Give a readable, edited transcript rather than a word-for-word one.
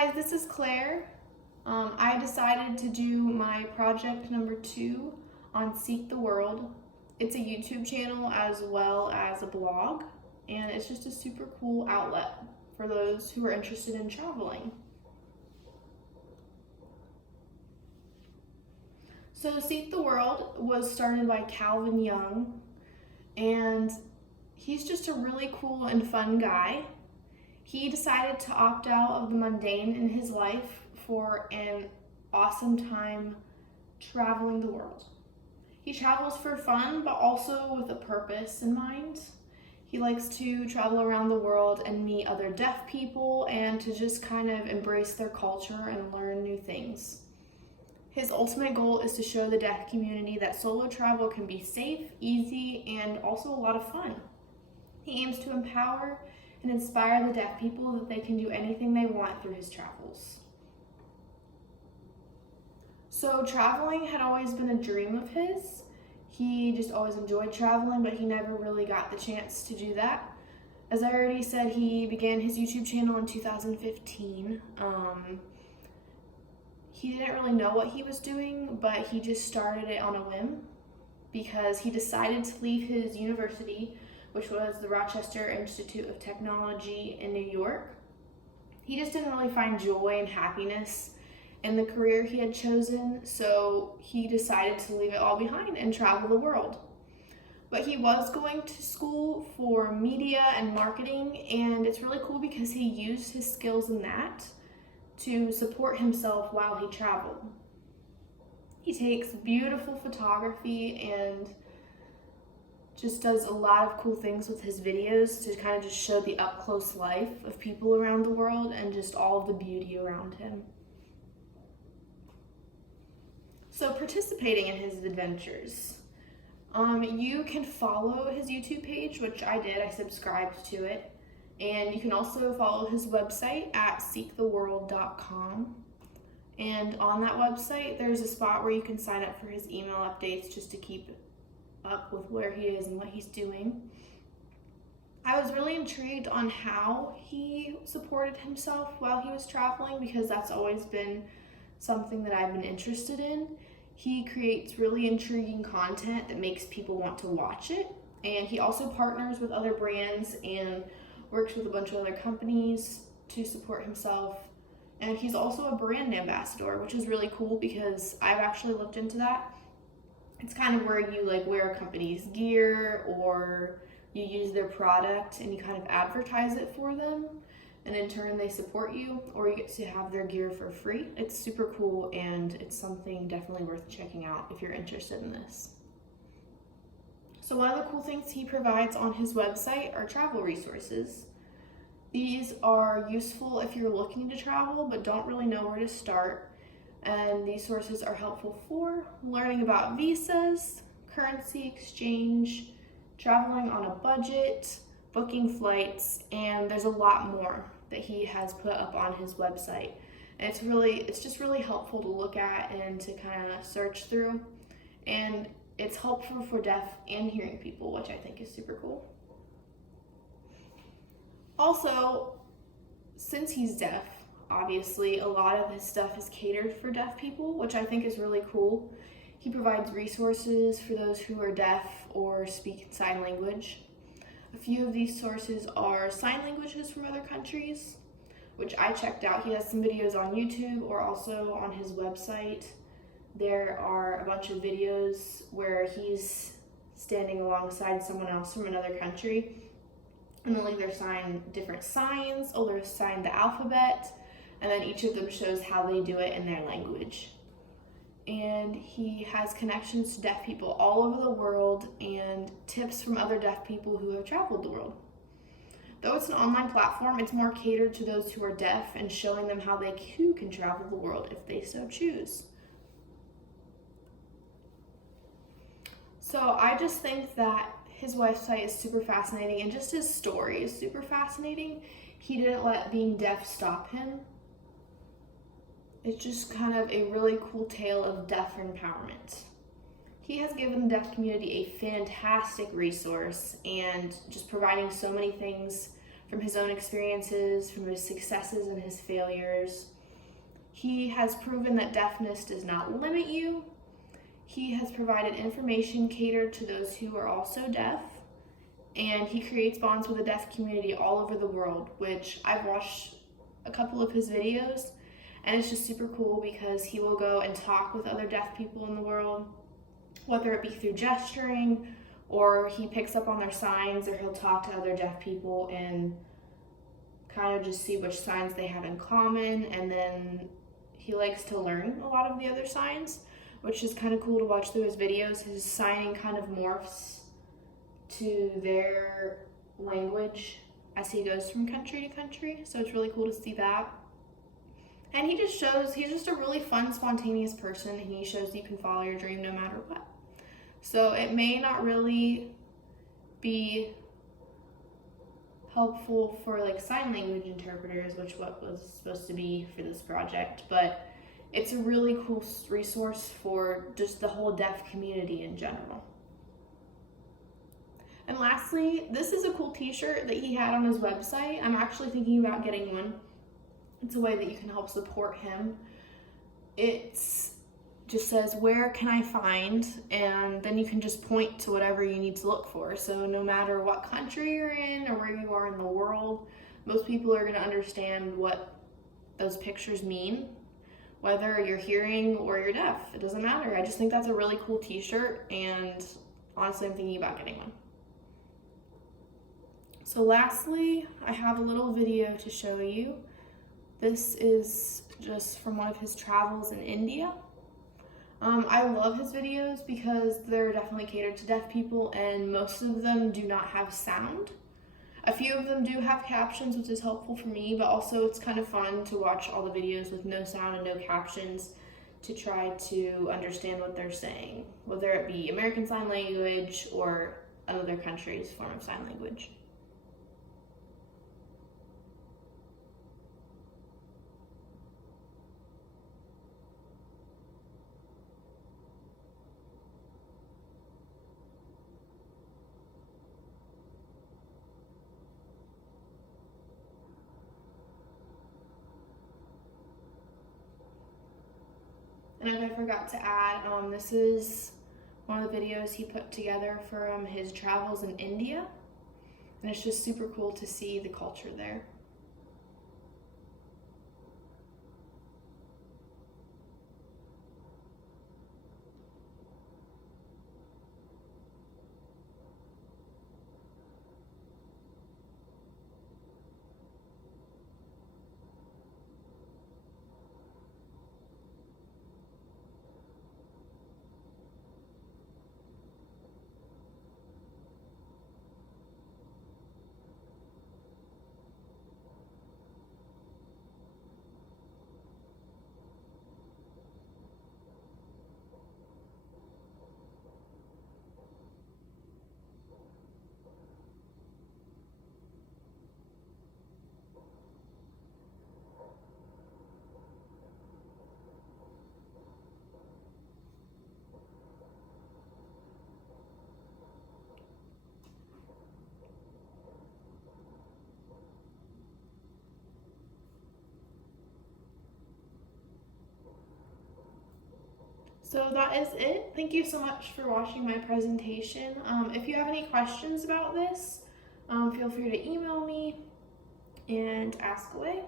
guys, this is Claire. I decided to do my project number 2 on Seek the World. It's a YouTube channel as well as a blog, and it's just a super cool outlet for those who are interested in traveling. So Seek the World was started by Calvin Young, and he's just a really cool and fun guy. He decided to opt out of the mundane in his life for an awesome time traveling the world. He travels for fun, but also with a purpose in mind. He likes to travel around the world and meet other deaf people and to just kind of embrace their culture and learn new things. His ultimate goal is to show the deaf community that solo travel can be safe, easy, and also a lot of fun. He aims to empower and inspire the deaf people that they can do anything they want through his travels. So traveling had always been a dream of his. He just always enjoyed traveling, but he never really got the chance to do that. As I already said, he began his YouTube channel in 2015. He didn't really know what he was doing, but he just started it on a whim because he decided to leave his university, which was the Rochester Institute of Technology in New York. He just didn't really find joy and happiness in the career he had chosen, so he decided to leave it all behind and travel the world. But he was going to school for media and marketing, and it's really cool because he used his skills in that to support himself while he traveled. He takes beautiful photography and just does a lot of cool things with his videos to kind of just show the up-close life of people around the world and just all of the beauty around him. So participating in his adventures. You can follow his YouTube page, which I did. I subscribed to it. And you can also follow his website at seektheworld.com. And on that website, there's a spot where you can sign up for his email updates just to keep up with where he is and what he's doing. I was really intrigued on how he supported himself while he was traveling because that's always been something that I've been interested in. He creates really intriguing content that makes people want to watch it, and he also partners with other brands and works with a bunch of other companies to support himself. And he's also a brand ambassador, which is really cool because I've actually looked into that. It's kind of where you wear a company's gear or you use their product and you kind of advertise it for them, and in turn they support you, or you get to have their gear for free. It's super cool, and it's something definitely worth checking out if you're interested in this. So one of the cool things he provides on his website are travel resources. These are useful if you're looking to travel but don't really know where to start. And these sources are helpful for learning about visas, currency exchange, traveling on a budget, booking flights, and there's a lot more that he has put up on his website. And it's just really helpful to look at and to kind of search through. And it's helpful for deaf and hearing people, which I think is super cool. Also, since he's deaf, obviously a lot of his stuff is catered for deaf people, which I think is really cool. He provides resources for those who are deaf or speak sign language. A few of these sources are sign languages from other countries, which I checked out. He has some videos on YouTube or also on his website. There are a bunch of videos where he's standing alongside someone else from another country, and then they're signed different signs, or they're signed the alphabet, and then each of them shows how they do it in their language. And he has connections to deaf people all over the world and tips from other deaf people who have traveled the world. Though it's an online platform, it's more catered to those who are deaf and showing them how they too can travel the world if they so choose. So I just think that his website is super fascinating, and just his story is super fascinating. He didn't let being deaf stop him. It's just kind of a really cool tale of deaf empowerment. He has given the deaf community a fantastic resource and just providing so many things from his own experiences, from his successes and his failures. He has proven that deafness does not limit you. He has provided information catered to those who are also deaf. And he creates bonds with the deaf community all over the world, which I've watched a couple of his videos, and it's just super cool because he will go and talk with other deaf people in the world, whether it be through gesturing, or he picks up on their signs, or he'll talk to other deaf people and kind of just see which signs they have in common. And then he likes to learn a lot of the other signs, which is kind of cool to watch through his videos. His signing kind of morphs to their language as he goes from country to country, so it's really cool to see that. And he just shows he's just a really fun, spontaneous person, and he shows you can follow your dream no matter what. So it may not really be helpful for like sign language interpreters, which what was supposed to be for this project, but it's a really cool resource for just the whole deaf community in general. And lastly, this is a cool t-shirt that he had on his website. I'm actually thinking about getting one. It's a way that you can help support him. It just says, "Where can I find?" And then you can just point to whatever you need to look for. So no matter what country you're in or where you are in the world, most people are going to understand what those pictures mean, whether you're hearing or you're deaf. It doesn't matter. I just think that's a really cool t-shirt, and honestly, I'm thinking about getting one. So lastly, I have a little video to show you. This is just from one of his travels in India. I love his videos because they're definitely catered to deaf people, and most of them do not have sound. A few of them do have captions, which is helpful for me, but also it's kind of fun to watch all the videos with no sound and no captions to try to understand what they're saying, whether it be American Sign Language or another country's form of sign language. And if I forgot to add, this is one of the videos he put together from his travels in India. And it's just super cool to see the culture there. So that is it. Thank you so much for watching my presentation. If you have any questions about this, feel free to email me and ask away.